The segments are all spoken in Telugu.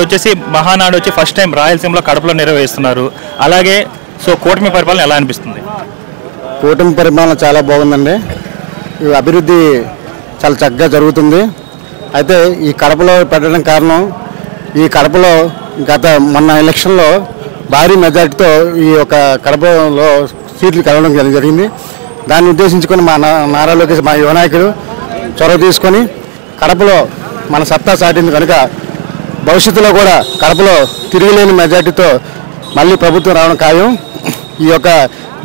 ఇప్పుడు వచ్చేసి మహానాడు వచ్చి ఫస్ట్ టైం రాయలసీమలో కడపలో నిర్వహిస్తున్నారు. అలాగే సో కూటమి పరిపాలన ఎలా అనిపిస్తుంది? కూటమి పరిపాలన చాలా బాగుందండి. ఈ అభివృద్ధి చాలా చక్కగా జరుగుతుంది. అయితే ఈ కడపలో పెట్టడం కారణం ఈ కడపలో మొన్న ఎలక్షన్లో భారీ మెజార్టీతో ఈ యొక్క కడపలో సీట్లు కలవడం జరిగింది. దాన్ని ఉద్దేశించుకొని మా నారా లోకేష్ మా యువ నాయకుడు చొరవ తీసుకొని కడపలో మన సత్తా చాటింది కనుక భవిష్యత్తులో కూడా కడపలో తిరుగులేని మెజార్టీతో మళ్ళీ ప్రభుత్వం రావడం ఖాయం. ఈ యొక్క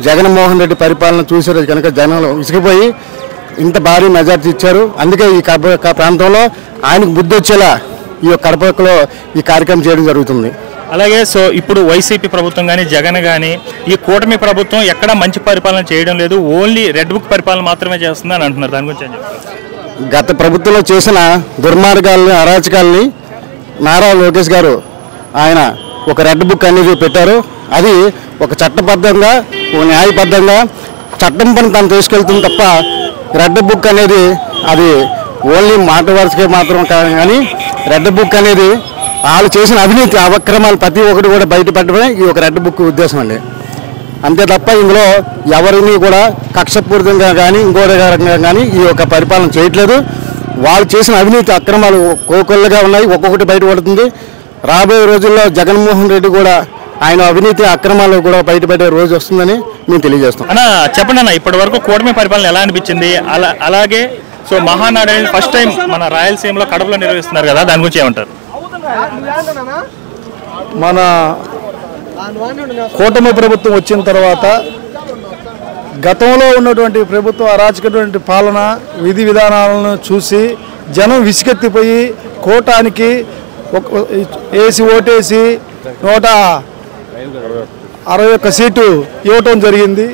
జగన్మోహన్ రెడ్డి పరిపాలన చూసారు కనుక జనంలో విసిగిపోయి ఇంత భారీ మెజార్టీ ఇచ్చారు. అందుకే ఈ కడప ప్రాంతంలో ఆయనకు బుద్ధి వచ్చేలా ఈ యొక్క కడపలో ఈ కార్యక్రమం చేయడం జరుగుతుంది. అలాగే సో ఇప్పుడు వైసీపీ ప్రభుత్వం కానీ జగన్ కానీ ఈ కూటమి ప్రభుత్వం ఎక్కడ మంచి పరిపాలన చేయడం లేదు, ఓన్లీ రెడ్ బుక్ పరిపాలన మాత్రమే చేస్తుంది అని అంటున్నారు. దాని గురించి గత ప్రభుత్వంలో చేసిన దుర్మార్గాలని అరాచకాలని నారా లోకేష్ గారు ఆయన ఒక రెడ్ బుక్ అనేది పెట్టారు. అది ఒక చట్టబద్ధంగా ఒక న్యాయబద్ధంగా చట్టం పని తను తీసుకెళ్తుంది తప్ప రెడ్ బుక్ అనేది అది ఓన్లీ మాట వరుసకే మాత్రం కాదు. కానీ రెడ్ బుక్ అనేది వాళ్ళు చేసిన అవినీతి అక్రమాలు ప్రతి ఒక్కటి కూడా బయటపడమే ఈ ఒక రెడ్ బుక్ ఉద్దేశం అండి. అంతే తప్ప ఇందులో ఎవరిని కూడా కక్షపూరితంగా కానీ ఇంకో రకంగా కానీ ఈ యొక్క పరిపాలన చేయట్లేదు. వాళ్ళు చేసిన అవినీతి అక్రమాలు కోకొల్లగా ఉన్నాయి, ఒక్కొక్కటి బయటపడుతుంది. రాబోయే రోజుల్లో జగన్మోహన్ రెడ్డి కూడా ఆయన అవినీతి అక్రమాలు కూడా బయటపడే రోజు వస్తుందని మేము తెలియజేస్తాం. అన్న చెప్పండి అన్న, ఇప్పటి వరకు కూటమి పరిపాలన ఎలా అనిపించింది? అలాగే సో మహానాడు అనేది ఫస్ట్ టైం మన రాయలసీమలో కడపలో నిర్వహిస్తున్నారు కదా, దాని గురించి ఏమంటారు? మన కూటమి ప్రభుత్వం వచ్చిన తర్వాత గతంలో ఉన్నటువంటి ప్రభుత్వం అరాచకటువంటి పాలన విధి విధానాలను చూసి జనం విసిగెత్తిపోయి కూటానికి వేసి ఓటేసి 161 సీటు ఇవ్వటం జరిగింది.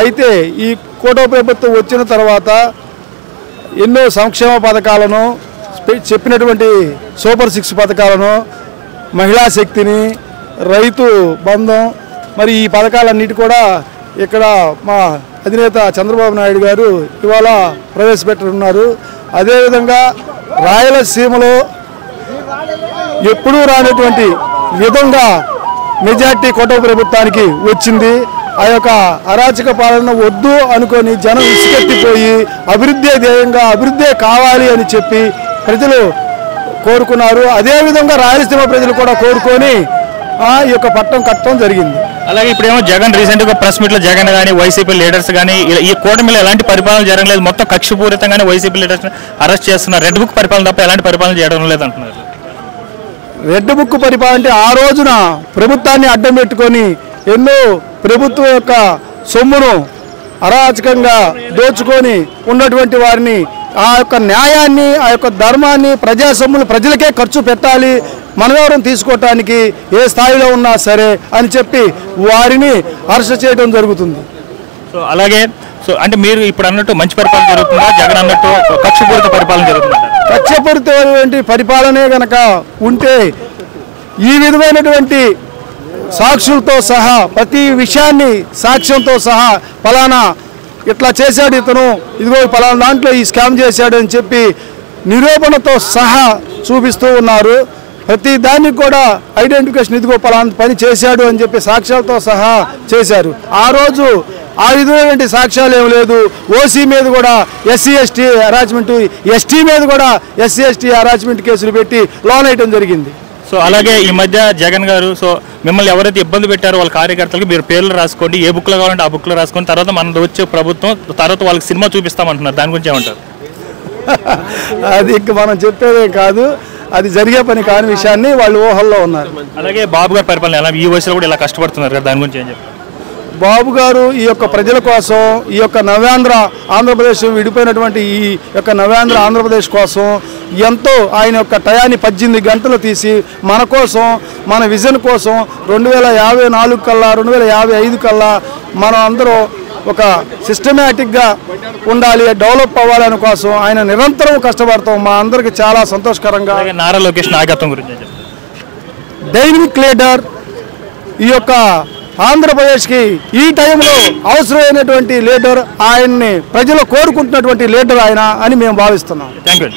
అయితే ఈ కూటమి ప్రభుత్వం వచ్చిన తర్వాత ఎన్నో సంక్షేమ పథకాలను చెప్పినటువంటి సూపర్ 6 పథకాలను, మహిళా శక్తిని, రైతు బంధం, మరి ఈ పథకాలన్నిటి కూడా ఇక్కడ మా అధినేత చంద్రబాబు నాయుడు గారు ఇవాళ ప్రవేశపెట్టనున్నారు. అదేవిధంగా రాయలసీమలో ఎప్పుడూ రానటువంటి విధంగా మెజార్టీ కూటమి ప్రభుత్వానికి వచ్చింది. ఆ యొక్క అరాచక పాలన వద్దు అనుకొని జనం విసిగెత్తిపోయి అభివృద్ధి ధ్యేయంగా అభివృద్ధి కావాలి అని చెప్పి ప్రజలు కోరుకున్నారు. అదేవిధంగా రాయలసీమ ప్రజలు కూడా కోరుకొని ఈ యొక్క పట్టం కట్టడం జరిగింది. అలాగే ఇప్పుడేమో జగన్ రీసెంట్గా ప్రెస్ మీట్లో జగన్ కానీ వైసీపీ లీడర్స్ కానీ ఈ కూటమిలో ఎలాంటి పరిపాలన జరగలేదు, మొత్తం కక్షపూరితంగానే వైసీపీ లీడర్స్ అరెస్ట్ చేస్తున్నారు, రెడ్ బుక్ పరిపాలన తప్ప ఎలాంటి పరిపాలన చేయడం లేదు అంటున్నారు. రెడ్ బుక్ పరిపాలన అంటే ఆ రోజున ప్రభుత్వాన్ని అడ్డం పెట్టుకొని ఎన్నో ప్రభుత్వం యొక్క సొమ్మును అరాచకంగా దోచుకొని ఉన్నటువంటి వారిని ఆ యొక్క న్యాయాన్ని ఆ యొక్క ధర్మాన్ని ప్రజా సొమ్ములు ప్రజలకే ఖర్చు పెట్టాలి, మనవరం తీసుకోవటానికి ఏ స్థాయిలో ఉన్నా సరే అని చెప్పి వారిని అరెస్ట్ చేయడం జరుగుతుంది. సో అలాగే సో అంటే మీరు ఇప్పుడు అన్నట్టు మంచి పరిపాలన జరుగుతుందా, జగన్ అన్నట్టు కక్షపూరిత పరిపాలన జరుగుతుందా? కక్షపూరితమైనటువంటి పరిపాలనే కనుక ఉంటే ఈ విధమైనటువంటి సాక్షులతో సహా ప్రతి విషయాన్ని సాక్ష్యంతో సహా ఫలానా ఇట్లా చేశాడు ఇతను, ఇదిగో ఫలానా దాంట్లో ఈ స్కామ్ చేశాడు అని చెప్పి నిరూపణతో సహా చూపిస్తూ ఉన్నారు. ప్రతి దానికి కూడా ఐడెంటిఫికేషన్ ఇదిగో ఫలానా పని చేశాడు అని చెప్పి సాక్ష్యాలతో సహా చేశారు. ఆ రోజు ఆ విధమైనటువంటి సాక్ష్యాలు ఏమి లేదు. ఓసీ మీద కూడా ఎస్సీ ఎస్టీ హరాస్మెంట్, ఎస్టీ మీద కూడా ఎస్సీ ఎస్టీ హరాస్మెంట్ కేసులు పెట్టి లోన్ వేయడం జరిగింది. సో అలాగే ఈ మధ్య జగన్ గారు సో మిమ్మల్ని ఎవరైతే ఇబ్బంది పెట్టారో వాళ్ళ కార్యకర్తలకు మీరు పేర్లు రాసుకోండి, ఏ బుక్లో కావాలంటే ఆ బుక్లో రాసుకొని తర్వాత మన వచ్చే ప్రభుత్వం తర్వాత వాళ్ళకి సినిమా చూపిస్తామంటున్నారు. దాని గురించి ఏమంటారు? అది ఇంక మనం చెప్పేదే కాదు, అది జరిగే పని కాని విషయాన్ని వాళ్ళు ఊహల్లో ఉన్నారు. అలాగే బాబు గారి పరిపాలన ఎలా ఈ వయసులో కూడా ఇలా కష్టపడుతున్నారు కదా, దాని గురించి ఏం చెప్తారు? బాబు గారు ఈ యొక్క ప్రజల కోసం ఈ యొక్క నవ్యాంధ్ర ఆంధ్రప్రదేశ్ విడిపోయినటువంటి ఈ యొక్క నవ్యాంధ్ర ఆంధ్రప్రదేశ్ కోసం ఎంతో ఆయన యొక్క టయాన్ని 18 గంటలు తీసి మన కోసం మన విజన్ కోసం 2054 కల్లా 2055 కల్లా మనం అందరూ ఒక సిస్టమేటిక్గా ఉండాలి, డెవలప్ అవ్వాలని కోసం ఆయన నిరంతరం కష్టపడతాం. మా అందరికి చాలా సంతోషకరంగా. నారా లోకేష్ నాయకత్వం గురించి డైనమిక్ లీడర్ ఈ యొక్క ఆంధ్రప్రదేశ్కి ఈ టైంలో అవసరమైనటువంటి లీడర్, ఆయన్ని ప్రజలు కోరుకుంటున్నటువంటి లీడర్ ఆయన అని మేము భావిస్తున్నాం. Thank you.